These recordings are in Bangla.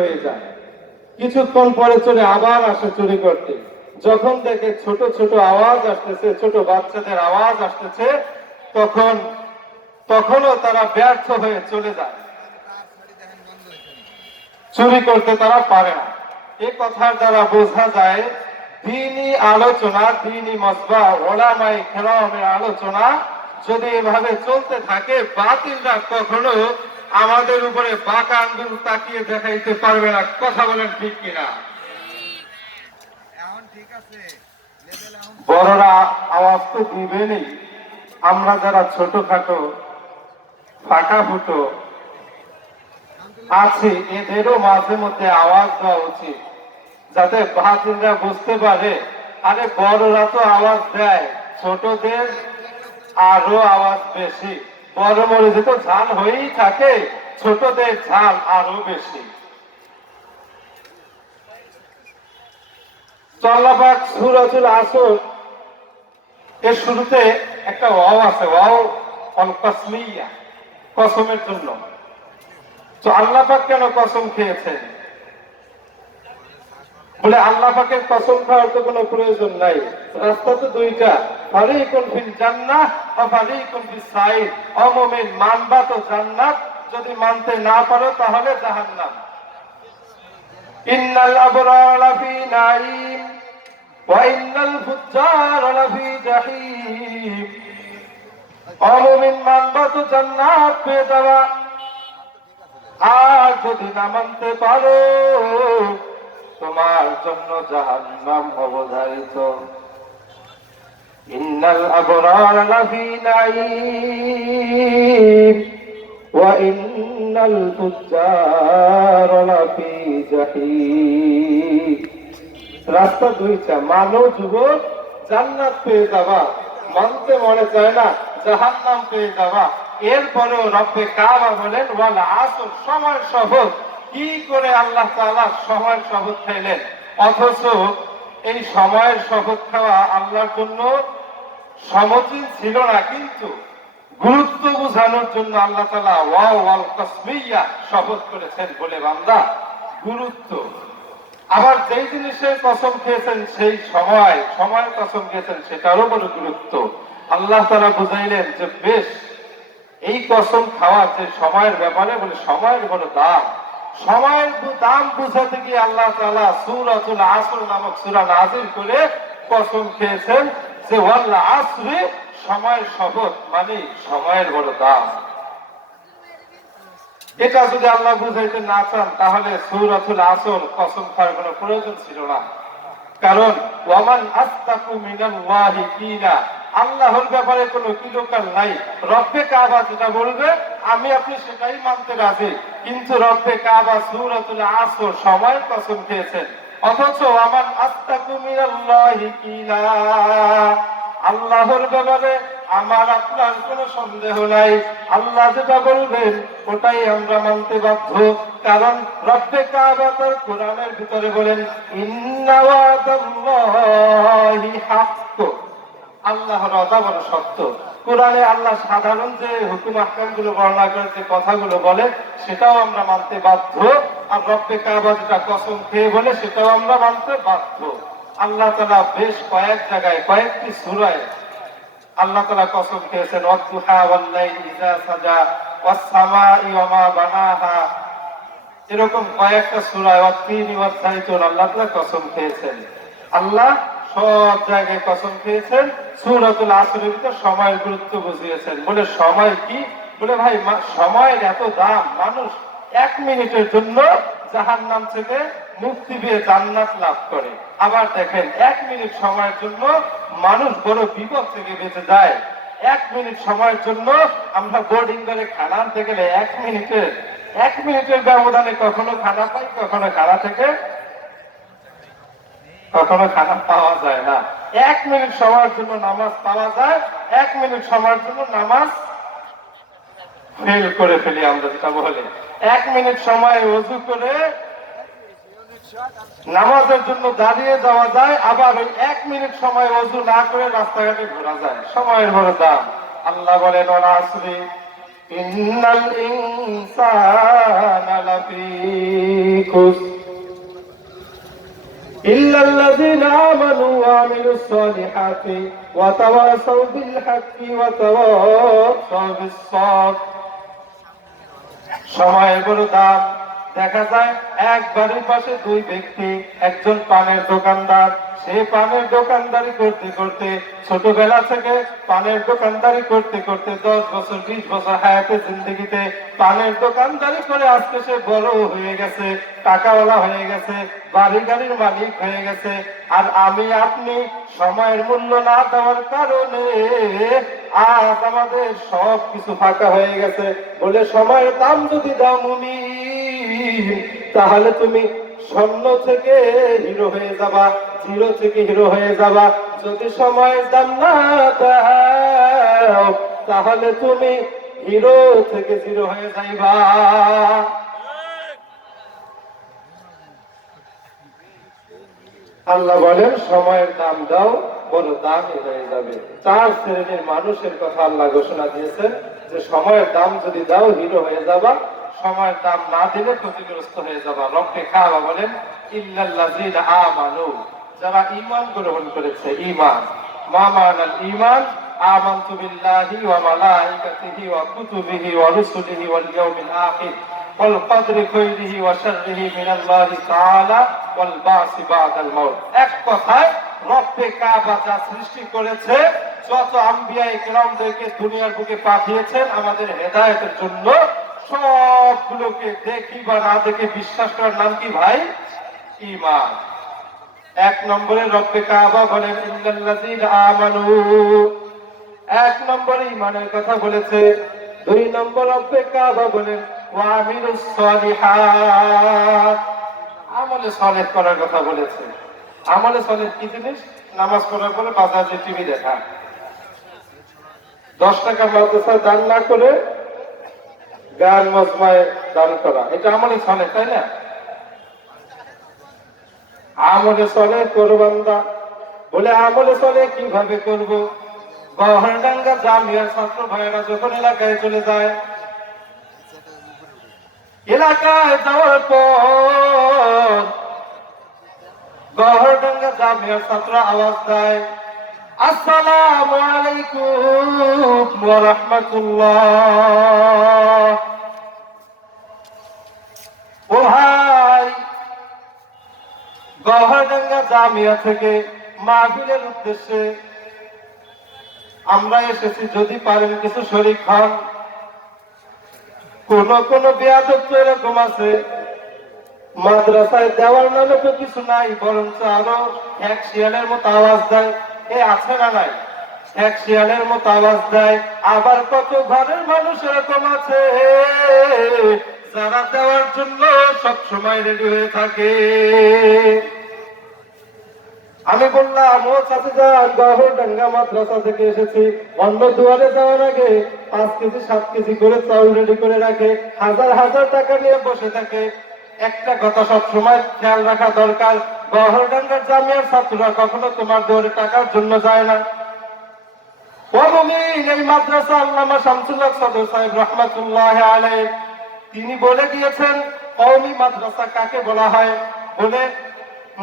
হয়ে যায়। কিছুক্ষণ পরে চলে আবার আসে চুরি করতে। যখন দেখে ছোট ছোট আওয়াজ আসতেছে, ছোট বাচ্চাদের আওয়াজ আসতেছে, তখন তখনও তারা ব্যর্থ হয়ে চলে যায়। চুরি করতে তারা পারে না। এ কথার দ্বারা বোঝা যায় দ্বীনি আলোচনা, দ্বীনি মাসবা, উলামায়ে কেরামের আলোচনা যদি এভাবে চলতে থাকে, বাতিলরা কখনো আমাদের উপরে বাঁকা আঙ্গুল তাকিয়ে দেখাইতে পারবে না। কথা বলেন ঠিক কিনা? বড়রা আওয়াজ তো দিবেনই, আমরা যারা ছোটখাটো ফাঁকা ফুটো আছি এদেরও মাঝে মধ্যে আওয়াজ দেওয়া উচিত, যাতে বাতিলরা বুঝতে পারে আরে বড়রা তো আওয়াজ দেয়, ছোটদের আরো আওয়াজ বেশি। বড় মরিচে তো ঝাল হয়েই থাকে, ছোটদের ঝাল আরো বেশি। আল্লাহ পাক সূরাতুল আসর এর শুরুতে একটা ওয়াও আছে, ওয়াও অল কসমিয়া, কসমের জন্য। তো আল্লাহ পাক কেন কসম খেয়েছেন? বলে আল্লাহ পাকের কসম খাওয়ার তো কোনো প্রয়োজন নাই, রাস্তা তো দুইটা, ফারিকুন ফিল জান্নাহ ওয়া ফারিকুন ফিস সাইর। অমুমিন মানবা তো জান্নাত, যদি মানতে না পারো তাহলে জাহান্নাম। ইন্নাল আবরার লাফি নাঈম ওয়া ইন্নাল ফুজ্জার লাফি জাহিম। অমুমিন মানবা তো জান্নাত পেয়ে যাওয়া, আর যদি না মানতে পারো তোমার জন্য জাহান্নাম অবধারিত। ইন্নাল আবরার লাফি নাঈম ওয়া ইন্নাল ফুজ্জার লাফি জাহিম। রাস্তা দুইটা, মানো যুবক জান্নাত পেয়ে যাবা, মানতে মনে চায় না জাহান্নাম পেয়ে যাবা। এরপরেও রব্বে কাবা বলেন ওয়াল আসর, সময় শপথ। কি করে আল্লাহ তাআলা সময়ের শপথ খাইলেন? অথচ এই সময়ের শপথ খাওয়া আল্লাহর জন্য সমচিন ছিল না, কিন্তু গুরুত্ব বোঝানোর জন্য আল্লাহ তাআলা ওয়াও ওয়াল কসমিয়া শপথ করেছেন। বলে বান্দা গুরুত্ব। আবার যেই জিনিসের কসম খেয়েছেন সেই সময়ের কসম খেয়েছেন, সেটারও বড় গুরুত্ব। আল্লাহ তাআলা বুঝাইলেন যে বেশ, এই কসম খাওয়ার যে সময়ের ব্যাপারে, বলে সময়ের বড় দাম। সময়ের দাম বুঝাতে গিয়ে আল্লাহ তাআলা সূরাতুল আসর নামক সূরা নাযিল করে কসম খেয়েছেন যে ওয়াল আসরি, সময়ের শপথ, মানে সময়ের বড় দাম। এটা যদি আল্লাহ বুঝাইতে না চান তাহলে সূরাতুল আসর কসম খাওয়ার কোনো প্রয়োজন ছিল না। কারণ ওয়ামান আসতাকু মিনাল্লাহি কিনা, আল্লাহর ব্যাপারে কোনো কিলোকাল নাই। রব্বে কাবা যেটা বলবে আমি আপনি সেটাই মানতে রাজি, কিন্তু রব্বে কাবা সূরাতুল আসর সময়ের কসম খেয়েছেন। অথচ ওয়ামান আসতাকু মিনাল্লাহি কিনা, আল্লাহর ব্যাপারে আমার আপনার কোনো সন্দেহ নাই। আল্লাহ যেটা বলবেন ওটাই আমরা মানতে বাধ্য। কারণ রব্বে কাবা তার কোরআনের ভিতরে বলেন ইন্না ওয়াদাল্লাহি হাক্ক, আল্লাহর ওয়াদা বড় সত্য। কোরআনে আল্লাহ সাধারণ যে হুকুম আহকাম গুলো বর্ণনা করে, যে কথাগুলো বলে, সেটাও আমরা মানতে বাধ্য। আর রব্বে কাবা যেটা কসম খেয়ে বলে, সেটাও আমরা মানতে বাধ্য। আল্লাহ তাআলা বেশ কয়েক জায়গায়, কয়েকটি সূরায় আল্লাহ তাআলা কসম খেয়েছেন ওয়াদ-দুহা ওয়াল-লাইলি ইযা সাজা ওয়াস সামাই ওয়া মা বানাহা। এরকম কয়েকটা সূরায় ওয়াত-তিনি ওয়াজ-যাইতুন আল্লাহ তাআলা কসম খেয়েছেন। আল্লাহ সব জায়গায় কসম খেয়েছেন। সূরাতুল আসরের ভিতর সময়ের গুরুত্ব বুঝিয়েছেন। বলে সময় কি? বলে ভাই সময়ের এত দাম, মানুষ 1 মিনিটের জন্য জাহান্নাম থেকে মুক্তি পেয়ে জান্নাত লাভ করে। আবার দেখেন 1 মিনিট সময়ের জন্য মানুষ বড় বিপদ থেকে বেঁচে যায়। 1 মিনিট সময়ের জন্য আমরা বোর্ডিং করে খানা আনতে গেলে 1 মিনিটের ব্যবধানে কখনো খানা পাই, কখনো খানা থেকে কখনো খানা পাওয়া যায় না। 1 মিনিট সময়ের জন্য নামাজ পাওয়া যায়, 1 মিনিট সময়ের জন্য নামাজ ফেল করে ফেলি আমরা, যেটা বলে 1 মিনিট সময় ওযু করে নামাজের জন্য দাঁড়িয়ে যাওয়া যায়, আবার ওই 1 মিনিট সময় ওযু না করে রাস্তাঘাটে ঘোরা যায়। সময়ের বড় দাম। আল্লাহ বলেন ওয়াল আসরি ইন্নাল ইনসানা লাফি খুসর ইল্লাল্লাযীনা আমানু ওয়া আমিলুস সালিহাতি ওয়া তাওয়াসাউ বিল হাক্কি ওয়া তাওয়াসাউ বিস সাবর। সময়ের বড় দাম। দেখা যায় এক বাড়ির পাশে দুই ব্যক্তি, একজন পানের দোকানদার, সে পানের দোকানদারি করতে করতে ছোটবেলা থেকে পানের দোকানদারি করতে করতে 10 বছর 20 বছর হায়াতে জিন্দগিতে পানের দোকানদারি করে আজকে সে বড় হয়ে গেছে, টাকাওয়ালা হয়ে গেছে, বাড়ি গাড়ির মালিক হয়ে গেছে। আর আমি আপনি সময়ের মূল্য না দেওয়ার কারণে আজ আমাদের সব কিছু ফাঁকা হয়ে গেছে। বলে সময়ের দাম যদি দাও মুমিন, তাহলে তুমি শূন্য থেকে হিরো হয়ে যাবা, জিরো থেকে হিরো হয়ে যাবা। যদি সময়ের দাম না দাও, তাহলে তুমি হিরো থেকে জিরো হয়ে যাইবা। আল্লাহ বলেন সময়ের দাম দাও, বড় দামই হয়ে যাবে। 4 শ্রেণীর মানুষের কথা আল্লাহ ঘোষণা দিয়েছেন যে সময়ের দাম যদি দাও হিরো হয়ে যাবা, সময়ের দাম না দিলে ক্ষতিগ্রস্ত হয়ে যাবা। রব্বে কাবা বলেন ইল্লাল্লাযীনা আমানু, যারা ঈমান গ্রহণ করেছে। ঈমান মা মানাল ঈমান, আমানতু বিল্লাহি ওয়া মালাইকাতিহি ওয়া কুতুবিহি ওয়া রুসুলিহি ওয়াল ইয়াউমিল আখির ওয়াল কদরি খাইরিহি ওয়া শাররিহি মিনাল্লাহি তাআলা ওয়াল বাসি বাদাল মাউত। এক কথায় রব্বে কাবা যা সৃষ্টি করেছে, যত আম্বিয়া ইকরামদেরকে দুনিয়ার বুকে পাঠিয়েছেন আমাদের হেদায়েতের জন্য, সবগুলোকে দেখি বা না দেখে বিশ্বাস করার নাম কি ভাই? ঈমান। 1 নম্বরে রব্বে কাবা বলেন ইল্লাল্লাযীনা আমানু, 1 নম্বরে ঈমানের কথা বলেছে। 2 নম্বর রব্বে কাবা বলেন ওয়া আমিলুস সালিহাত, আমলে সালেহ করার কথা বলেছে। আমলে সালেহ কি জিনিস? নামাজ পড়ার পরে বাজারে টিভি দেখা, 10 টাকা মাদ্রাসায় দান না করে গান মজমায় দান করা, এটা আমলে সালেহ, তাই না? আমলে সালেহ করবান্দা বলে আমলে সালেহ কিভাবে করব? গহরডাঙ্গা জামিয়ার ছাত্র ভাইয়েরা যখন এলাকায় চলে যায়, এলাকায় যাওয়ার পর গহরডাঙ্গা জামিয়ার ছাত্র আওয়াজ দেয় আসসালামু আলাইকুম ওয়া রাহমাতুল্লাহ। ও ভাই, গহরডাঙ্গা জামিয়া থেকে মাহফিলের উদ্দেশ্যে আমরা এসেছি, যদি পারেন কিছু শরীক হন। কোন বেয়াদব তো এরকম আছে, মাদ্রাসায় দেওয়ার নামে তো কিছু নাই, বরঞ্চ আরো এক শিয়ালের মতো আওয়াজ দেয়। এ আছে না নাই? এক শিয়ালের মতো আওয়াজ দেয়। আবার কত ঘরের মানুষ এরকম আছে যারা দেওয়ার জন্য সব সময় রেডি হয়ে থাকে। আমি বললাম ও চাচিজান, গহরডাঙ্গা মাদ্রাসা থেকে এসেছি, অন্য দুয়ারে যাওয়ার আগে 5 কেজি 7 কেজি করে চাউল রেডি করে রাখে, হাজার হাজার টাকা নিয়ে বসে থাকে। একটা কথা সব সময় খেয়াল রাখা দরকার, গহরডাঙ্গার জামিয়ার ছাত্ররা কখনো তোমার দুয়ারে টাকার জন্য যায় না। ও মুমিন, এই মাদ্রাসা আল্লামা শামসুল হক সদর সাহেব রাহমাতুল্লাহি আলাইহি তিনি বলে গিয়েছেন কওমি মাদ্রাসা কাকে বলা হয়। বলে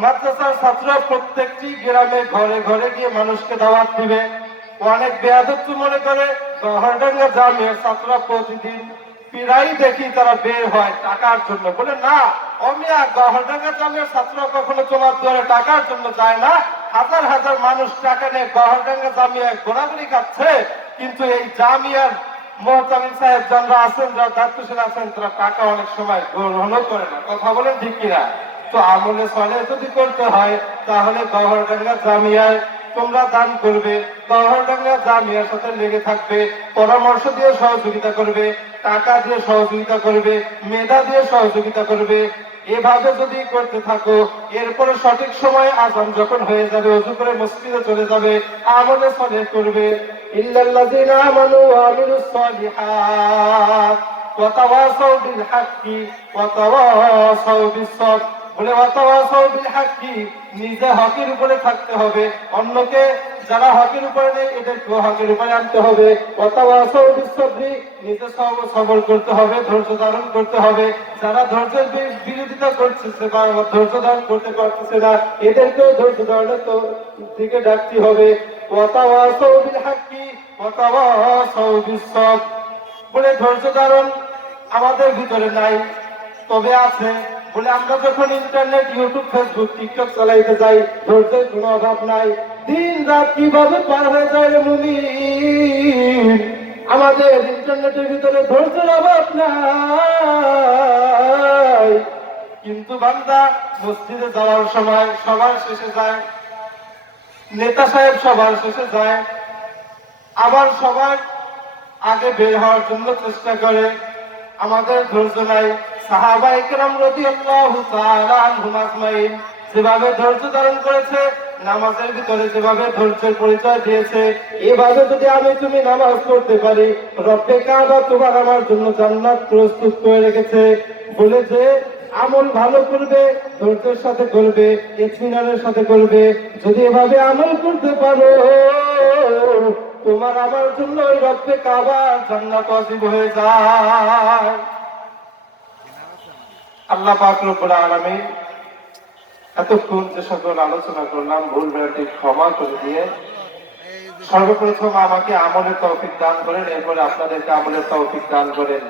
মাদ্রাসার ছাত্ররা প্রত্যেকটি গ্রামে ঘরে ঘরে গিয়ে মানুষকে দাওয়াত দিবে। অনেক বেয়াদব মনে করে গহরডাঙ্গা জামিয়ার ছাত্ররা প্রতিদিন প্রায় দেখি তারা বের হয় টাকার জন্য। বলে না অমিয়া, গহরডাঙ্গা জামিয়ার ছাত্ররা কখনো তোমার দ্বারে টাকার জন্য যায় না। হাজার হাজার মানুষ টাকা নিয়ে গহরডাঙ্গা জামিয়ায় ঘোরাঘুরি খাচ্ছে, কিন্তু এই জামিয়ার মোহতামিম সাহেব যারা আছেন, যারা দায়িত্বশীল আছেন, তারা টাকা অনেক সময় গ্রহণও করে না। কথা বলেন ঠিক কিনা? তো আমলে সালেহ যদি করতে হয় তাহলে গহরডাঙ্গা জামিয়ায় তোমরা দান করবে, গহরডাঙ্গা জামিয়ার সাথে লেগে থাকবে, পরামর্শ দিয়ে সহযোগিতা করবে, টাকা দিয়ে সহযোগিতা করবে, মেধা দিয়ে সহযোগিতা করবে। এভাবে যদি করতে থাকো, এরপরে সঠিক সময়ে আযান যখন হয়ে যাবে, ওযু করে মসজিদে চলে যাবে, আমলে সালেহ করবে। ইল্লাল্লাযীনা আমানু ওয়া আমিলুস সালিহাত ওয়া তাওয়াসাউ বিল হাক্কি ওয়া তাওয়াসাউ বিস সাবর। বলে ওয়াতাওয়াসাউ বিল হাক্কি, নিজে হকের উপরে থাকতে হবে, অন্যকে যারা হকের উপরে নেই এদেরকেও হকের উপরে আনতে হবে। ওয়াতাওয়াসাউ বিস সাবরি, নিজে সবর করতে হবে, ধৈর্য ধারণ করতে হবে। যারা ধৈর্যের বিরোধিতা করতেছে বা ধৈর্য ধারণ করতে পারতেছে না এদেরকেও ধৈর্য ধারণের দিকে ডাকতে হবে। ওয়াতাওয়াসাউ বিল হাক্কি ওয়াতাওয়াসাউ বিস সাবর, বলে ধৈর্য ধারণ আমাদের ভিতরে নাই, তবে আছে। বলে আমরা যখন ইন্টারনেট, ইউটিউব, ফেসবুক, টিকটক চালাইতে যাই ধৈর্যের কোনো অভাব নাই। দিন রাত কিভাবে পার হয়ে যায় রে মুমিন, আমাদের ইন্টারনেটের ভিতরে ধৈর্যের অভাব নাই। কিন্তু বান্দা মসজিদে যাওয়ার সময় সবার শেষে যায়, নেতা সাহেব সবার শেষে যায়, আবার সবার আগে বের হওয়ার জন্য চেষ্টা করে, আমাদের ধৈর্য নাই। সাহাবায়ে কেরাম রাদিয়াল্লাহু তাআলা আনহুম আজমাইন যেভাবে ধৈর্য ধারণ করেছে, নামাজের ভিতরে যেভাবে ধৈর্যের পরিচয় দিয়েছে, এভাবে যদি আমি তুমি নামাজ পড়তে পারি, রব্বে কাবা তোমার আমার জন্য জান্নাত প্রস্তুত করে রেখেছে। বলে যে আমল ভালো করবে, ধৈর্যের সাথে করবে, ইতমিনানের সাথে করবে, যদি এভাবে আমল করতে পারো তোমার আমার জন্য ওই রব্বে কাবা জান্নাত ওয়াজিব হয়ে যায়। আল্লাহ পাক রব্বুল আলামিন এতক্ষণ যে সকল আলোচনা করলাম ভুল ভ্রান্তি ক্ষমা করে দিয়ে সর্বপ্রথম আমাকে আমলের তৌফিক দান করেন, এরপরে আপনাদেরকে আমলের তৌফিক দান করেন।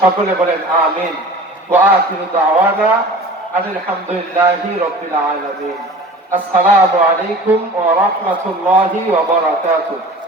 সকলে বলেন আমিন। ওয়া আখিরু দাওয়ানা আনিল হামদুলিল্লাহি রাব্বিল আলামিন। আসসালামু আলাইকুম ওয়া রাহমাতুল্লাহি ওয়া বারাকাতুহু।